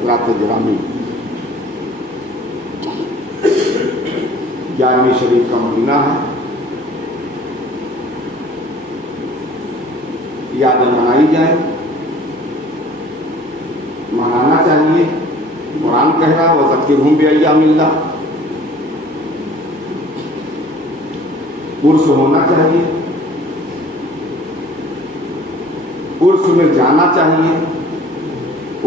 حضرات گرامی، 11ویں شریف کا مہینہ ہے، یادیں منائی جائیں، منانا چاہیے۔ قرآن کہہ رہا ہے وَذَكِّرْهُمْ بِأَيَّامِ اللَّهِ، عرس ہونا چاہیے، عرس میں جانا چاہیے،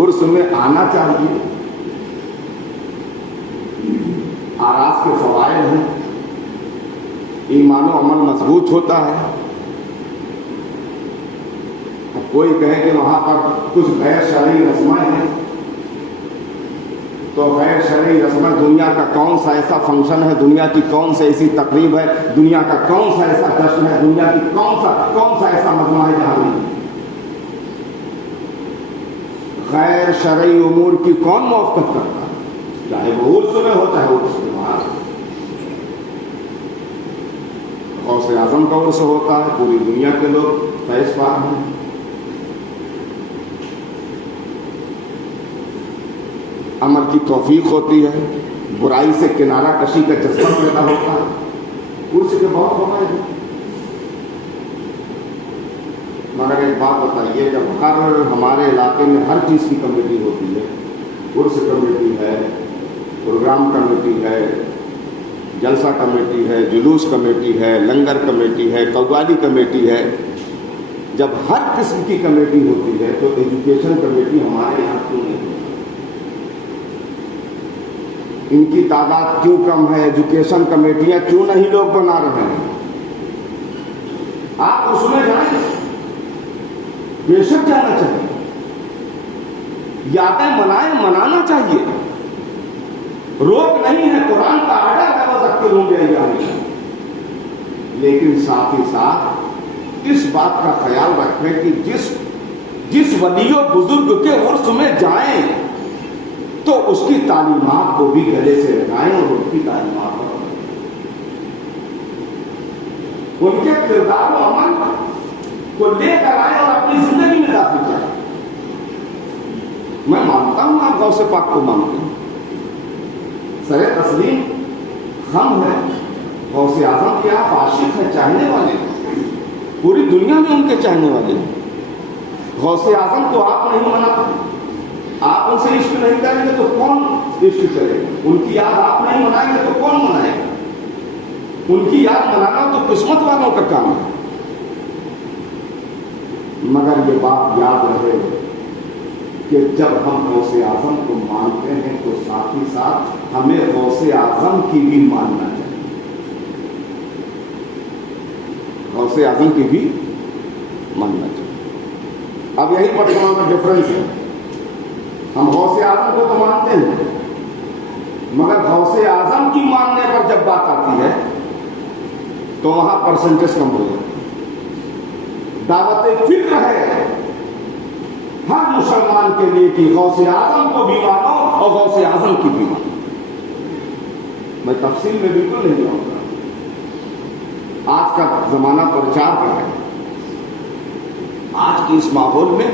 عرس میں آنا چاہیے۔ آراس کے فوائد ہیں، ایمان و عمل مضبوط ہوتا ہے۔ اب کوئی کہے کہ وہاں پر کچھ غیر شرعی رسمیں ہیں، تو غیر شرعی رسمیں، دنیا کا کون سا ایسا فنکشن ہے، دنیا کی کون سی ایسی تقریب ہے، دنیا کا کون سا ایسا جشن ہے، دنیا کی کون سا ایسا مجمع ہے جہاں نہیں؟ غیر شرعی امور کی کون موافقت کرتا ہے، چاہے وہ عرس میں ہو چاہے عرس میں باہر۔ غوث اعظم کا عرس ہوتا ہے، پوری دنیا کے لوگ فیض پا ہیں۔ عمل کی توفیق ہوتی ہے، برائی سے کنارہ کشی کا جذبہ پیدا ہوتا ہے، عرس کے بہت فوائد ہیں۔ مگر ایک بات بتائیے، جب ہمارے علاقے میں ہر چیز کی کمیٹی ہوتی ہے، عرس کمیٹی ہے، پروگرام کمیٹی ہے، جلسہ کمیٹی ہے، جلوس کمیٹی ہے، لنگر کمیٹی ہے، قوالی کمیٹی ہے، جب ہر قسم کی کمیٹی ہوتی ہے تو ایجوکیشن کمیٹی ہمارے یہاں کیوں نہیں ہوتی؟ ان کی تعداد کیوں کم ہے؟ ایجوکیشن کمیٹیاں کیوں نہیں لوگ بنا رہے ہیں؟ آپ اس میں جائیں، بے شک جانا چاہیے، یادیں منانا چاہیے، روک نہیں ہے، قرآن کا آرڈر ہے وَذَكِّرْهُمْ بِأَيَّامِ اللَّهِ، لیکن ساتھ ہی ساتھ اس بات کا خیال رکھیں کہ جس ولی و بزرگ کے عرس میں جائیں تو اس کی تعلیمات کو بھی گلے سے لگائیں اور ان کی تعلیمات کو، ان کے کردار و عمل کو لے کر آئیں اور اپنی زندگی میں داخل کریں۔ میں مانتا ہوں آپ غوث پاک کو مانتے ہیں، سر تسلیم ہم ہیں، غوث اعظم کے آپ عاشق ہیں، چاہنے والے ہیں، پوری دنیا میں ان کے چاہنے والے ہیں۔ غوث اعظم کو آپ نہیں مناتے، آپ ان سے عشق نہیں کریں گے تو کون عشق کرے گا؟ ان کی یاد آپ نہیں منائیں گے تو کون منائے گا؟ ان کی یاد منانا تو قسمت والوں کا کام ہے۔ مگر یہ بات یاد رہے کہ جب ہم غوث اعظم کو مانتے ہیں تو ساتھ ہی ساتھ ہمیں غوث اعظم کی بھی ماننا چاہیے، غوث اعظم کی بھی ماننا چاہیے۔ اب یہی پر تمام کا ڈفرینس ہے، ہم غوث اعظم کو تو مانتے ہیں، مگر غوث اعظم کی ماننے پر جب بات آتی ہے تو وہاں پرسنٹیج کم ہو جاتا ہے۔ دعوت فکر ہے ہر مسلمان کے لیے کہ غوث اعظم کو بھی مانو اور غوث اعظم کی بھی مانو۔ میں تفصیل میں بالکل نہیں جاؤں گا، آج کا زمانہ پرچار کا ہے۔ آج کے اس ماحول میں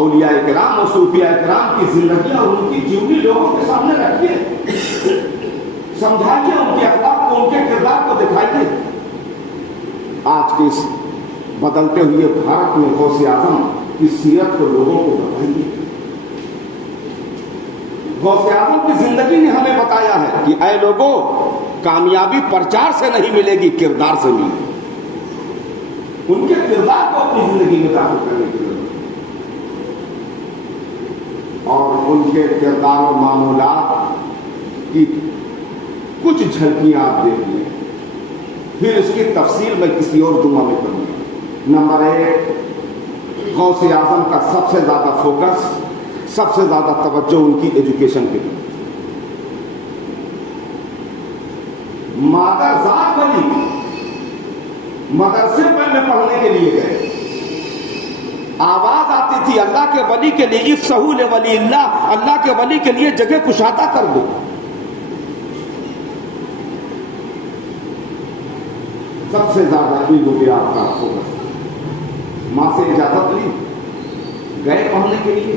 اولیاء کرام اور صوفیاء کرام کی زندگیاں اور ان کی جیونی لوگوں کے سامنے رکھیے، سمجھائیے، ان کے اخلاق کو، ان کے کردار کو دکھائیے۔ آج کے اس بدلتے ہوئے بھارت میں غوث اعظم کی سیرت کو لوگوں کو بتائیے۔ غوث اعظم کی زندگی نے ہمیں بتایا ہے کہ اے لوگوں، کامیابی پرچار سے نہیں ملے گی، کردار سے ملے گی۔ ان کے کردار کو اپنی زندگی میں داخل کرنے کی ضرورت ہے، اور ان کے کردار و معمولات کی کچھ جھلکیاں آپ دیکھ لیں، پھر اس کی تفصیل میں کسی اور جمعہ میں کروں گا۔ نمبر 1، غوث اعظم کا سب سے زیادہ فوکس، سب سے زیادہ توجہ ان کی ایجوکیشن کے لیے۔ مادرزاد ولی مدرسے میں پڑھنے کے لیے گئے، آواز آتی تھی اللہ کے ولی کے لیے، افسحوا لولی اللہ، اللہ کے ولی کے لیے جگہ کشادہ کر دو۔ سب سے زیادہ علم و آپ کا فوکس، ماں سے اجازت لی، گئے پڑھنے کے لیے،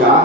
4,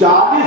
40